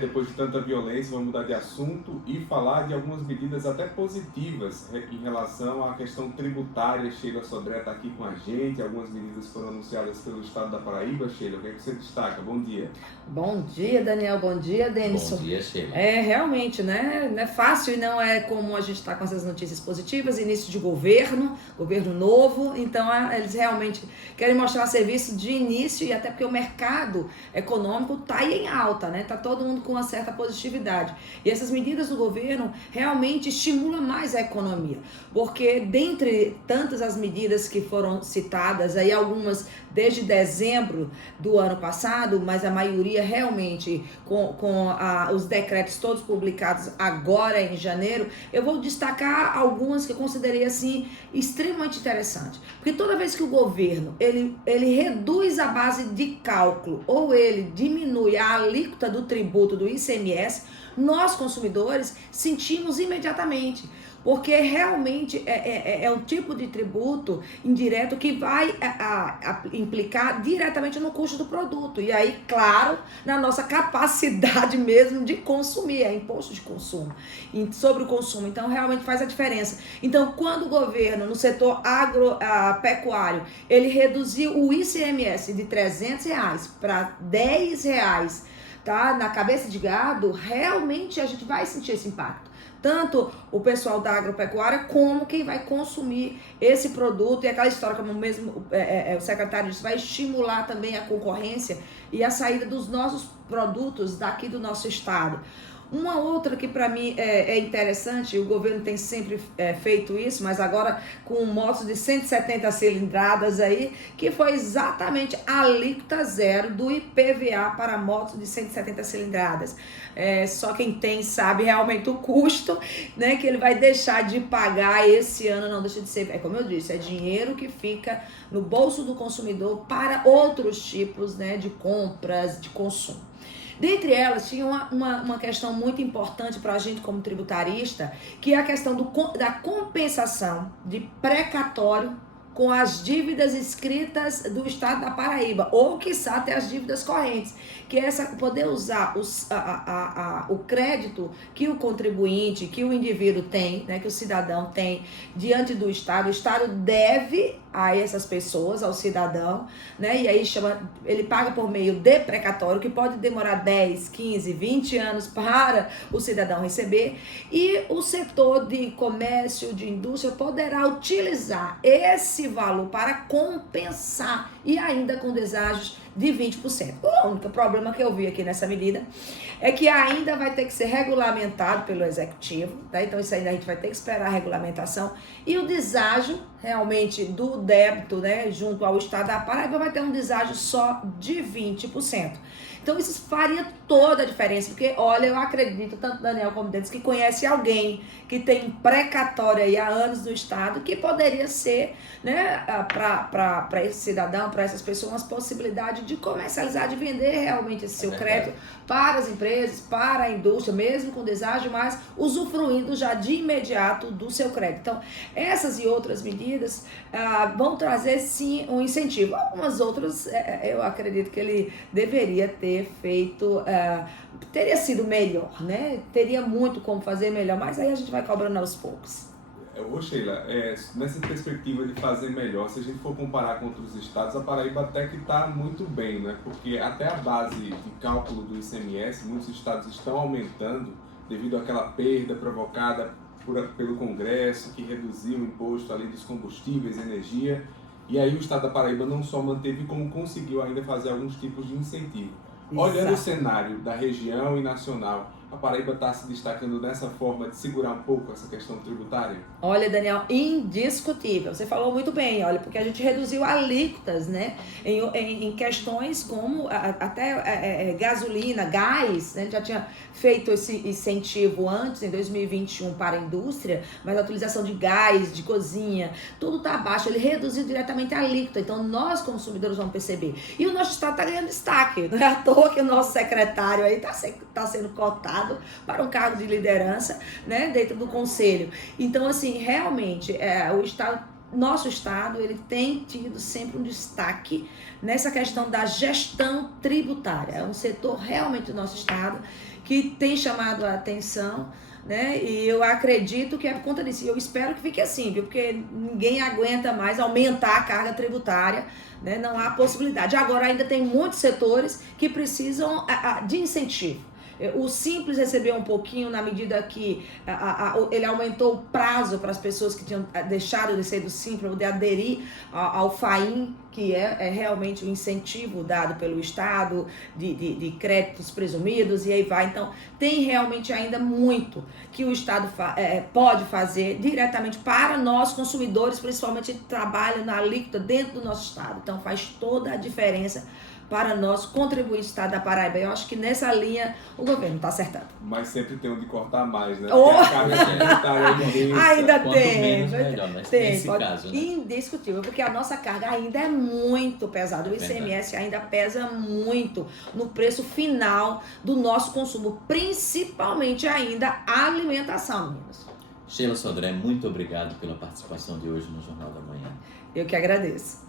Depois de tanta violência, vamos mudar de assunto e falar de algumas medidas até positivas em relação à questão tributária. Sheila Sodré está aqui com a gente, algumas medidas foram anunciadas pelo Estado da Paraíba. Sheila, o que é que você destaca? Bom dia. Bom dia, Daniel. Bom dia, Denison. Bom dia, Sheila. Realmente, né? Não é fácil e não é como a gente está com essas notícias positivas, início de governo novo, então eles realmente querem mostrar serviço de início e até porque o mercado econômico está em alta, né? Tá todo mundo com uma certa positividade. E essas medidas do governo realmente estimulam mais a economia, porque dentre tantas as medidas que foram citadas, aí algumas desde dezembro do ano passado, mas a maioria realmente com os decretos todos publicados agora em janeiro, eu vou destacar algumas que eu considerei assim extremamente interessantes. Porque toda vez que o governo ele reduz a base de cálculo ou ele diminui a alíquota do tributo do ICMS, nós consumidores sentimos imediatamente. Porque realmente é um tipo de tributo indireto que vai implicar diretamente no custo do produto. E aí, claro, na nossa capacidade mesmo de consumir, é imposto de consumo, sobre o consumo. Então, realmente faz a diferença. Então, quando o governo, no setor agropecuário, ele reduziu o ICMS de R$300 para R$10, tá? Na cabeça de gado, realmente a gente vai sentir esse impacto. Tanto o pessoal da agropecuária como quem vai consumir esse produto. E aquela história, como mesmo o secretário disse, vai estimular também a concorrência e a saída dos nossos produtos daqui do nosso estado. Uma outra que para mim é interessante, o governo tem sempre feito isso, mas agora com motos de 170 cilindradas aí, que foi exatamente a alíquota zero do IPVA para motos de 170 cilindradas. Só quem tem sabe realmente o custo, né, que ele vai deixar de pagar esse ano, não deixa de ser, como eu disse, é dinheiro que fica no bolso do consumidor para outros tipos, né, de compras, de consumo. Dentre elas, tinha uma questão muito importante para a gente como tributarista, que é a questão da compensação de precatório com as dívidas escritas do estado da Paraíba, ou quiçá até as dívidas correntes, que é poder usar o crédito que o contribuinte, que o indivíduo tem, né, que o cidadão tem diante do estado. O estado deve a essas pessoas, ao cidadão, né? E aí ele paga por meio de precatório, que pode demorar 10, 15, 20 anos para o cidadão receber, e o setor de comércio, de indústria, poderá utilizar esse valor para compensar e ainda com deságios de 20%. O único problema que eu vi aqui nessa medida é que ainda vai ter que ser regulamentado pelo executivo, tá? Então isso ainda a gente vai ter que esperar a regulamentação, e o deságio realmente do débito, né, junto ao estado da Paraíba, vai ter um deságio só de 20%. Então isso faria toda a diferença, porque olha, eu acredito, tanto Daniel como Denis, que conhece alguém que tem precatório aí há anos no estado, que poderia ser, né, para esse cidadão, para essas pessoas, uma possibilidade de comercializar, de vender realmente esse seu crédito para as empresas, para a indústria, mesmo com deságio, mas usufruindo já de imediato do seu crédito. Então, essas e outras medidas vão trazer sim um incentivo. Algumas outras, eu acredito que ele deveria ter feito, teria sido melhor, né? Teria muito como fazer melhor, mas aí a gente vai cobrando aos poucos. Ô Sheila, nessa perspectiva de fazer melhor, se a gente for comparar com outros estados, a Paraíba até que está muito bem, né? Porque até a base de cálculo do ICMS, muitos estados estão aumentando devido àquela perda provocada pelo Congresso, que reduziu o imposto ali dos combustíveis, energia, e aí o estado da Paraíba não só manteve, como conseguiu ainda fazer alguns tipos de incentivo. Olhando o cenário da região e nacional, a Paraíba está se destacando dessa forma de segurar um pouco essa questão tributária? Olha, Daniel, indiscutível. Você falou muito bem, olha, porque a gente reduziu alíquotas, né, em questões como até gasolina, gás, né, a gente já tinha feito esse incentivo antes, em 2021, para a indústria, mas a utilização de gás, de cozinha, tudo está abaixo, ele reduziu diretamente a alíquota, então nós consumidores vamos perceber. E o nosso estado está ganhando destaque, não é à toa que o nosso secretário aí está sendo cotado para um cargo de liderança, né, dentro do conselho. Então, assim, realmente, nosso estado, ele tem tido sempre um destaque nessa questão da gestão tributária. É um setor realmente do nosso estado que tem chamado a atenção, né? E eu acredito que é por conta disso. Eu espero que fique assim, viu? Porque ninguém aguenta mais aumentar a carga tributária, né? Não há possibilidade. Agora, ainda tem muitos setores que precisam de incentivo. O Simples recebeu um pouquinho na medida que ele aumentou o prazo para as pessoas que tinham deixado de ser do Simples para poder aderir ao FAIM, que é realmente um incentivo dado pelo Estado de créditos presumidos, e aí vai. Então, tem realmente ainda muito que o Estado pode fazer diretamente para nós consumidores, principalmente que trabalham na alíquota dentro do nosso Estado. Então, faz toda a diferença para nós contribuintes do Estado da Paraíba. Eu acho que nessa linha o governo está acertando. Mas sempre tem onde cortar mais, né? Oh! Porque a carga tributária é imensa. Ainda Quanto tem. menos, melhor, mas tem, nesse caso, né? Indiscutível, porque a nossa carga ainda é muito pesada. O ICMS ainda pesa muito no preço final do nosso consumo, principalmente ainda a alimentação, meninos. Sheila Sodré, muito obrigado pela participação de hoje no Jornal da Manhã. Eu que agradeço.